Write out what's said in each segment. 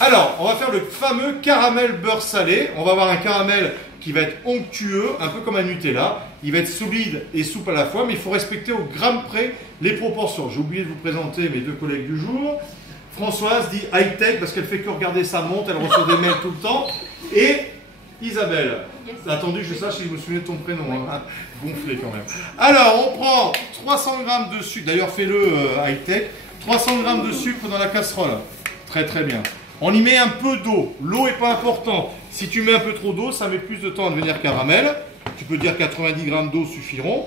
Alors, on va faire le fameux caramel beurre salé. On va avoir un caramel qui va être onctueux, un peu comme un Nutella. Il va être solide et souple à la fois, mais il faut respecter au gramme près les proportions. J'ai oublié de vous présenter mes deux collègues du jour. Françoise dit high-tech parce qu'elle fait que regarder sa montre, elle reçoit des mails tout le temps. Et Isabelle. T'as attendu que je sache si je me souviens de ton prénom. Hein. Gonflé quand même. Alors, on prend 300 g de sucre. D'ailleurs, fais-le high-tech. 300 g de sucre dans la casserole. Très très bien. On y met un peu d'eau. L'eau n'est pas important. Si tu mets un peu trop d'eau, ça met plus de temps à devenir caramel. Tu peux dire 90 g d'eau suffiront.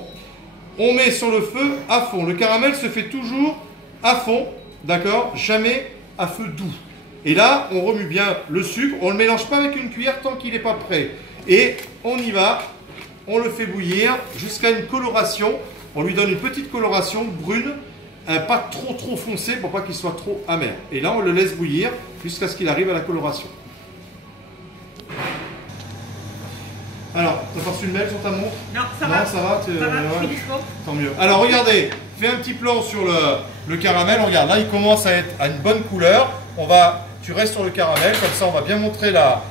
On met sur le feu à fond. Le caramel se fait toujours à fond, d'accord? Jamais à feu doux. Et là, on remue bien le sucre. On ne le mélange pas avec une cuillère tant qu'il n'est pas prêt. Et on y va. On le fait bouillir jusqu'à une coloration. On lui donne une petite coloration brune. Pas trop foncé pour pas qu'il soit trop amer. Et là, on le laisse bouillir jusqu'à ce qu'il arrive à la coloration. Alors, tu as reçu une mail sur ta montre? Non, ça va. Ça va, ouais. Tant mieux. Alors, regardez, fais un petit plan sur le caramel. Regarde, là, il commence à être à une bonne couleur. Tu restes sur le caramel, comme ça, on va bien montrer la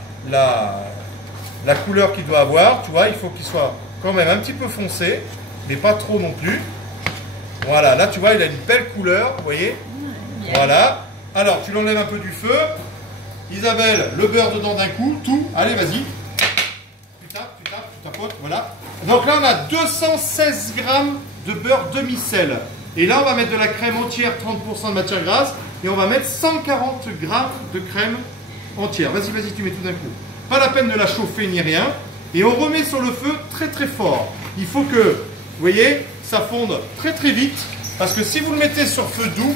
couleur qu'il doit avoir. Tu vois, il faut qu'il soit quand même un petit peu foncé, mais pas trop non plus. Voilà, là tu vois, il a une belle couleur, vous voyez. Voilà. Alors, tu l'enlèves un peu du feu. Isabelle, le beurre dedans d'un coup, tout. Allez, vas-y. Tu tapotes, voilà. Donc là, on a 216 g de beurre demi-sel. Et là, on va mettre de la crème entière, 30% de matière grasse. Et on va mettre 140 g de crème entière. Vas-y, tu mets tout d'un coup. Pas la peine de la chauffer ni rien. Et on remet sur le feu très fort. Il faut que, vous voyez, ça fonde très vite, parce que si vous le mettez sur feu doux,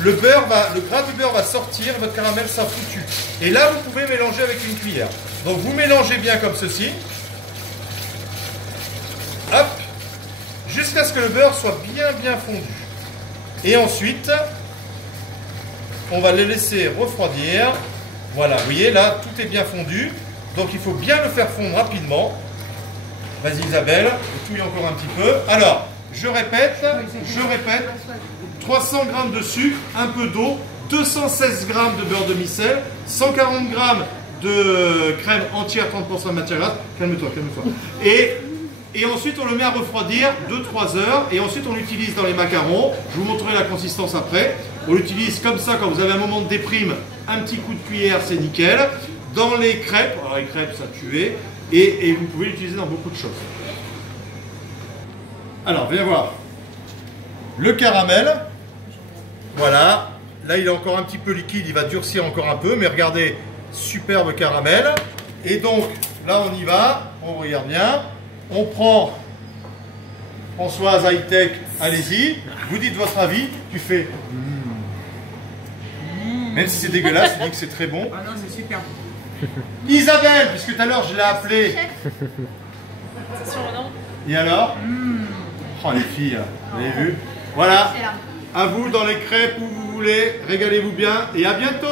le gras de beurre va sortir, votre caramel sera foutu. Et là, vous pouvez mélanger avec une cuillère. Donc vous mélangez bien comme ceci. Hop, jusqu'à ce que le beurre soit bien fondu. Et ensuite, on va le laisser refroidir. Voilà, vous voyez, là, tout est bien fondu. Donc il faut bien le faire fondre rapidement. Vas-y Isabelle, touille encore un petit peu. Alors, je répète, 300 g de sucre, un peu d'eau, 216 g de beurre demi-sel, 140 g de crème entière, 30% de matière grasse. Calme-toi. Et ensuite, on le met à refroidir 2-3 heures. Et ensuite, on l'utilise dans les macarons. Je vous montrerai la consistance après. On l'utilise comme ça quand vous avez un moment de déprime. Un petit coup de cuillère, c'est nickel. Dans les crêpes, alors les crêpes, ça tuer. Et vous pouvez l'utiliser dans beaucoup de choses. Alors, viens voir. Le caramel. Voilà. Là, il est encore un petit peu liquide. Il va durcir encore un peu. Mais regardez, superbe caramel. Et donc, là, on y va. On regarde bien. On prend Françoise high-tech. Allez-y. Vous dites votre avis. Tu fais... Même si c'est dégueulasse, tu dis que c'est très bon. Ah non, c'est super. Isabelle, puisque tout à l'heure je l'ai appelée. C'est sûr, non? Et alors? Oh les filles, vous avez vu? Voilà. À vous dans les crêpes où vous voulez. Régalez-vous bien et à bientôt.